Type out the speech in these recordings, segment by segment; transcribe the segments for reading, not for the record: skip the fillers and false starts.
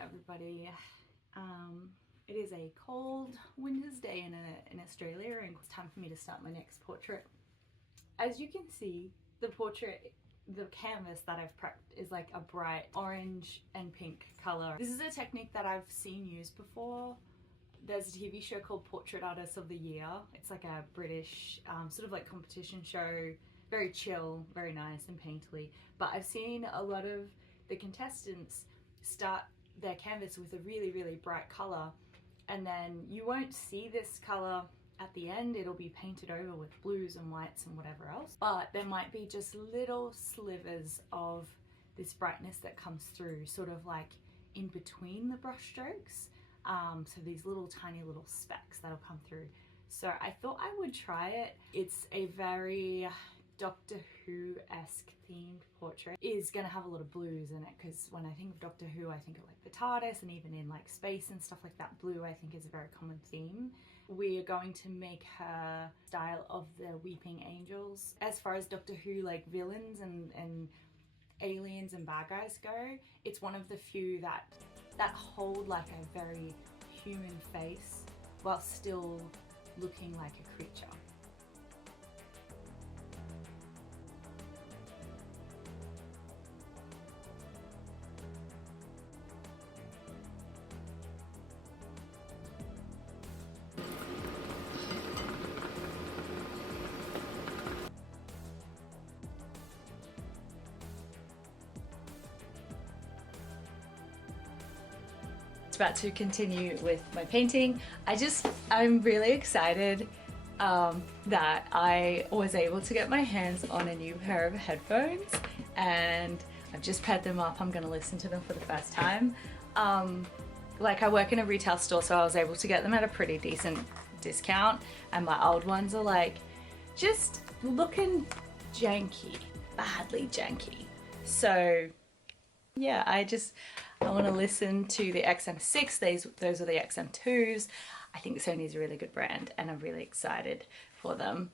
everybody. It is a cold winter's day in Australia, and it's time for me to start my next portrait. As you can see, the canvas that I've prepped is like a bright orange and pink color. This is a technique that I've seen used before. There's a TV show called Portrait Artist of the Year. It's like a British sort of like competition show, very chill, very nice and painterly. But I've seen a lot of the contestants start their canvas with a really, really bright color, and then you won't see this color at the end. It'll be painted over with blues and whites and whatever else, but there might be just little slivers of this brightness that comes through, sort of like in between the brush strokes. So these little tiny little specks that'll come through. So I thought I would try it. It's a very Doctor Who-esque themed portrait. It is gonna have a lot of blues in it, because when I think of Doctor Who, I think of like the TARDIS, and even in like space and stuff like that, blue I think is a very common theme. We are going to make her style of the Weeping Angels. As far as Doctor Who like villains and aliens and bad guys go, it's one of the few that hold like a very human face while still looking like a creature. About to continue with my painting. I'm really excited that I was able to get my hands on a new pair of headphones, and I've just paired them up. I'm gonna listen to them for the first time. Like, I work in a retail store, so I was able to get them at a pretty decent discount, and my old ones are like just looking janky, badly janky. So yeah, I want to listen to the XM6. Those are the XM2s. I think Sony's a really good brand, and I'm really excited for them.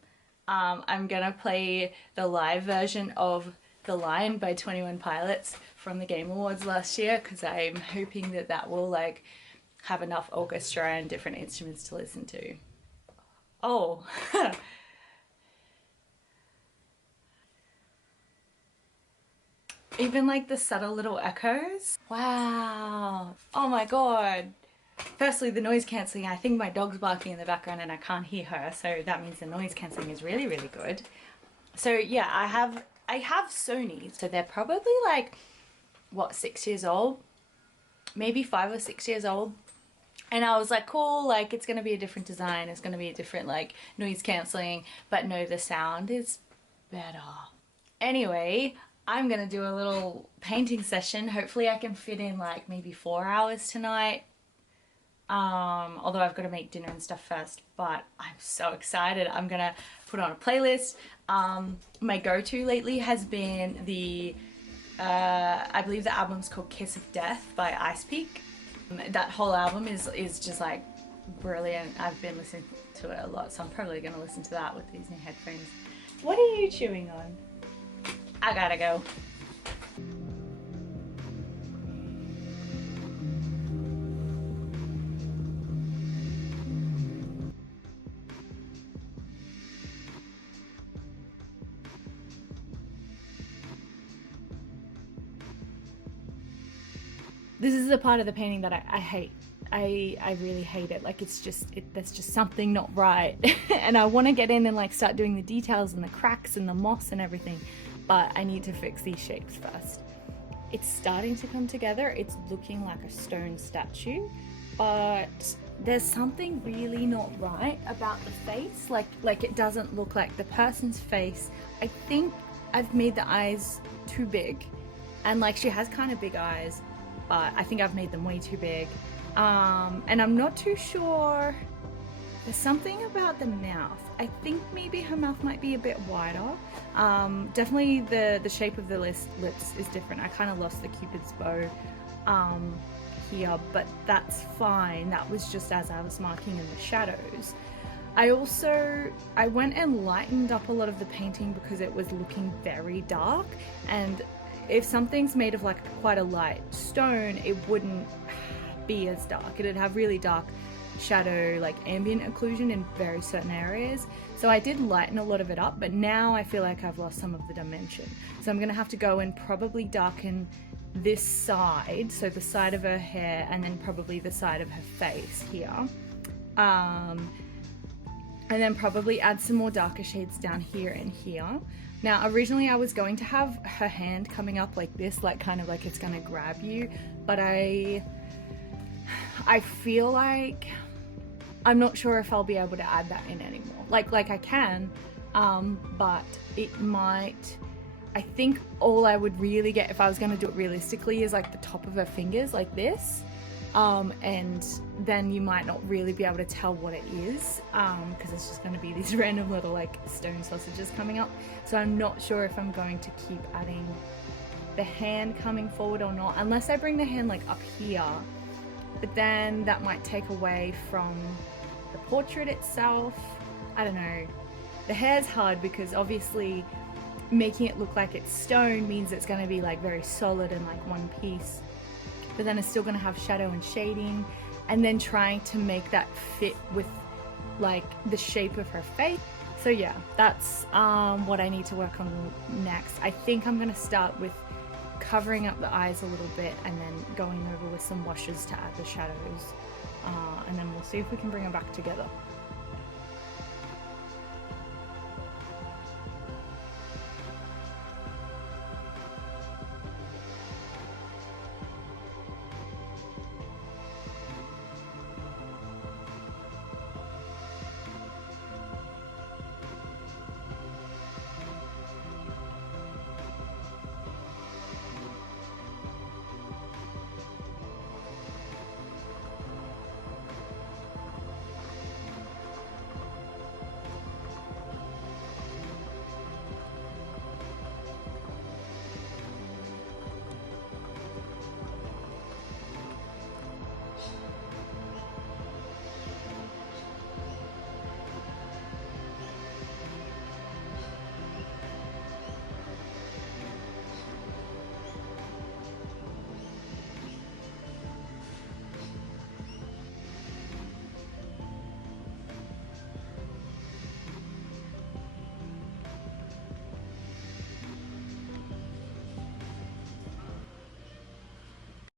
I'm gonna play the live version of The Lion by 21 Pilots from the Game Awards last year, because I'm hoping that will like have enough orchestra and different instruments to listen to. Oh. Even like the subtle little echoes. Wow. Oh my god. Firstly, the noise cancelling. I think my dog's barking in the background and I can't hear her, so that means the noise cancelling is really, really good. So yeah, I have Sony's. So they're probably like, what, 6 years old? Maybe 5 or 6 years old. And I was like, cool, like it's gonna be a different design, it's gonna be a different like noise cancelling, but no, the sound is better. Anyway, I'm gonna do a little painting session. Hopefully I can fit in like maybe 4 hours tonight. Although I've got to make dinner and stuff first, but I'm so excited. I'm gonna put on a playlist. My go-to lately has been the, I believe the album's called Kiss of Death by Ice Peak. That whole album is just like brilliant. I've been listening to it a lot, so I'm probably gonna listen to that with these new headphones. What are you chewing on? I gotta go. This is the part of the painting that I hate. I really hate it. Like, there's just something not right. And I want to get in and like start doing the details and the cracks and the moss and everything, but I need to fix these shapes first. It's starting to come together. It's looking like a stone statue, but there's something really not right about the face. Like it doesn't look like the person's face. I think I've made the eyes too big, and like she has kind of big eyes, but I think I've made them way too big. And I'm not too sure. There's something about the mouth. I think maybe her mouth might be a bit wider. Definitely the shape of the lips is different. I kind of lost the Cupid's bow here, but that's fine. That was just as I was marking in the shadows. I went and lightened up a lot of the painting because it was looking very dark, and if something's made of like quite a light stone, it wouldn't be as dark. It'd have really dark shadow, like ambient occlusion in very certain areas. So I did lighten a lot of it up, but now I feel like I've lost some of the dimension. So I'm gonna have to go and probably darken this side, so the side of her hair, and then probably the side of her face here. And then probably add some more darker shades down here and here. Now, originally I was going to have her hand coming up like this, like kind of like it's gonna grab you, but I feel like I'm not sure if I'll be able to add that in anymore. Like I can, but it might, I think all I would really get if I was gonna do it realistically is like the top of her fingers like this. And then you might not really be able to tell what it is, because it's just going to be these random little like stone sausages coming up. So I'm not sure if I'm going to keep adding the hand coming forward or not, unless I bring the hand like up here, but then that might take away from the portrait itself. I don't know. The hair's hard because obviously making it look like it's stone means it's going to be like very solid and like one piece, but then it's still going to have shadow and shading, and then trying to make that fit with like the shape of her face. So yeah, that's what I need to work on next. I think I'm going to start with covering up the eyes a little bit and then going over with some washes to add the shadows, and then we'll see if we can bring them back together.